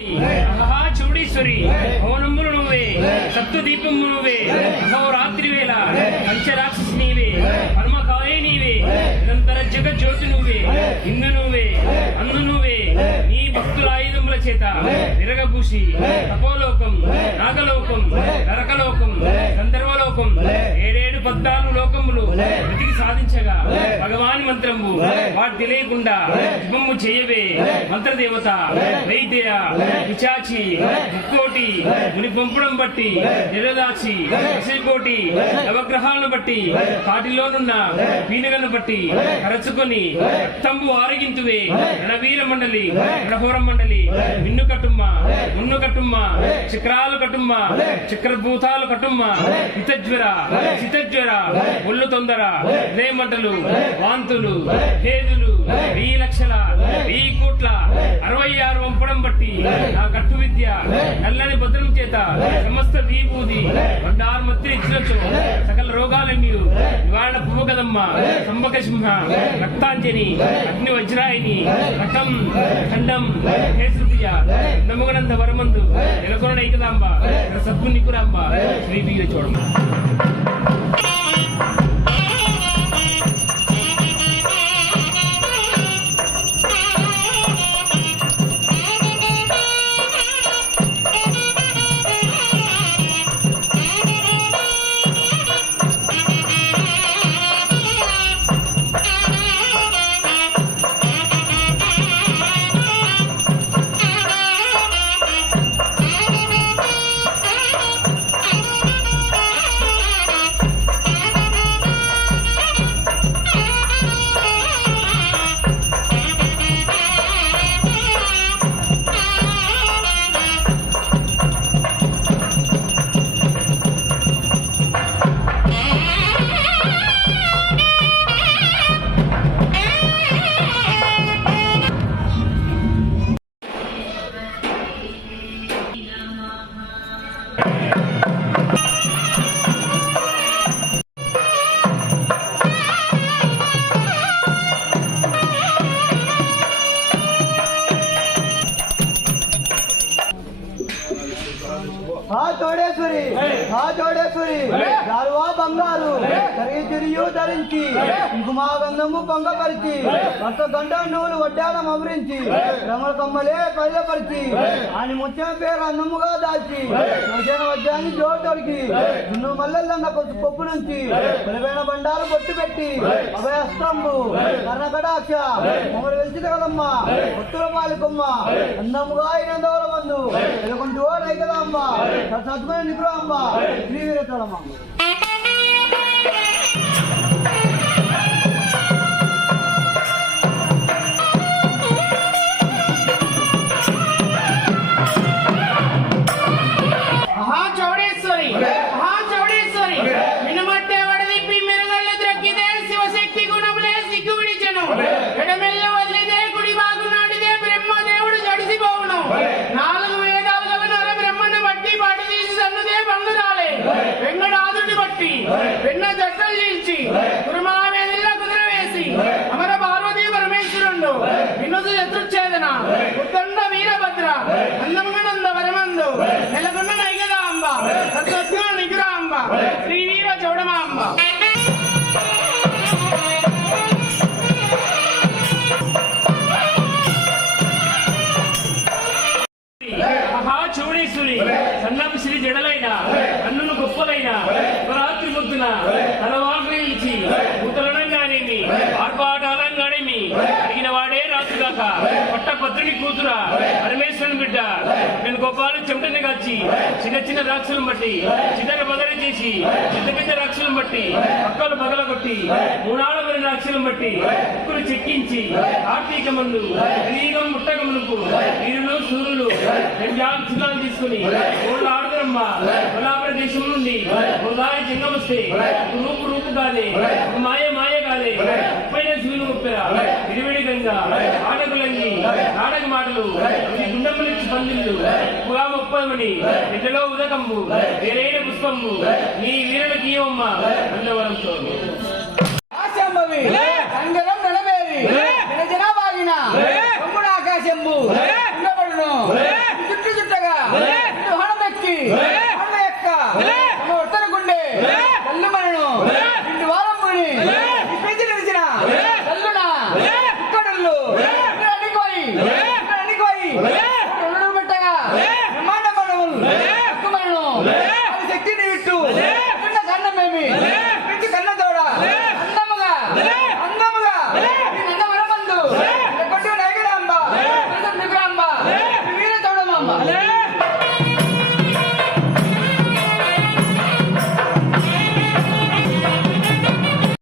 మహా ఓ పవనములు నువ్వే సప్తదీపము నువ్వే అహోరాత్రి వేళ పంచరాక్షసి నీవే పరమకాయ నీవే నిరంతర జగజ్యోతి నువ్వే ఇందు నువ్వే అందు నువ్వే నీ భక్తుల ఆయుధముల చేత విరగభూషి తపోలోకం నాగలోకం నరకలోకం గంధర్వలోకం ఏడేడు పద్నాలుగు లోకములు సాధించగా భగవాన్ మంత్రము వాటి తెలియకుండా జపము చేయవే. మంత్రదేవత వైద్య పిచాచి ముక్కోటి ముని పంపడం బట్టి నిరదాచి కోటి నవగ్రహాలను బట్టి వాటిలోనున్న పీనుగలను బట్టి కరచుకొని రక్తంబు ఆరగింతువే. రణవీర మండలి రణహోర మండలి మిన్ను కట్టుమ్మ మున్ను కట్టుమ్మ చక్రాలు కట్టుమ్మ చక్రభూతాలు కట్టుమ్మ హితజ్వర చితజ్వర ఒళ్ళు తొందర హృదయ మంటలు వాంతులు హేదులు వెయ్యి లక్షల వెయ్యి కోట్ల అరవై ఆరు వంపడం బట్టి నా కట్టు విద్య నల్లని భద్రం చేత సమస్త దీపూది బండారు మత్తి ఇచ్చినచ్చు సకల రోగాలన్నీ నివారణ పువ్వకదమ్మ సంబక సింహ రక్తాంజని అగ్ని వజ్రాయిని రకం ఖండం కేసృప్రియ నమ్మగనంత వరమందు నెలకొన ఐకదాంబ సద్గు నికురాంబ శ్రీ చూడమ్మ. ఆ చోడేశ్వరి ఆ చోడేశ్వరి గారువా బంగారు తిరిగి ధరించి కుంకుమా గంధము పొంగపరిచి కొత్త గంట నువ్వులు వడ్డానం అమరించి రమల కమ్మలే పైలపరిచి ఆయన ముత్యం పేరు అన్నముగా దాచి శ్మశాన వడ్డాన్ని జోటొడికి దున్ను మల్లెల్లన్న కొద్ది పప్పు నుంచి కొలివైన బండాలు బొట్టు పెట్టి అభయస్తంభు కర్ణకటాక్ష మమ్మల్ని వెలిచిన కదమ్మ భక్తుల పాలికొమ్మ అందముగా అయిన దౌరమందు ఎలుకుంటూ రైకదమ్మ సద్గుణ నిపురమ్మ శ్రీ వీరతోడమ్మ మహా వినుసు శత్రుచ్ఛేదన ఉత్తండ పత్రిక కూతుర పరమేశ్వరుని బిడ్డ. నేను గోపాలు చెమటని కాల్చి చిన్న చిన్న రాక్షలను బట్టి చిన్నర బదలి చేసి పెద్ద పెద్ద బట్టి పక్కలు పగలగొట్టి మూడాళ్ళ మరి రాక్షలను బట్టి ముక్కులు చెక్కించి కార్తీక మందు కలియుగం మునుపు వీరులు సూర్యులు రెండాలు చిన్నాలు తీసుకుని ఊళ్ళో ఆడుదరమ్మ కొల్లాపుర దేశం నుండి గోదావరి జింగం వస్తే రూపు రూపు కాదే మాయ మాయ కాదే ముప్పైన శివులు ముప్పెరా విడివిడి గంగా ఆటకులంగి నాటక మాటలు ఇది గుండెమ్మలిచ్చి పందిళ్ళు ఉగా ముప్పమని బిడ్డలో ఉదకమ్ము వేరైన పుష్పమ్ము నీ వీరుల గీయమ్మ అందవరంతో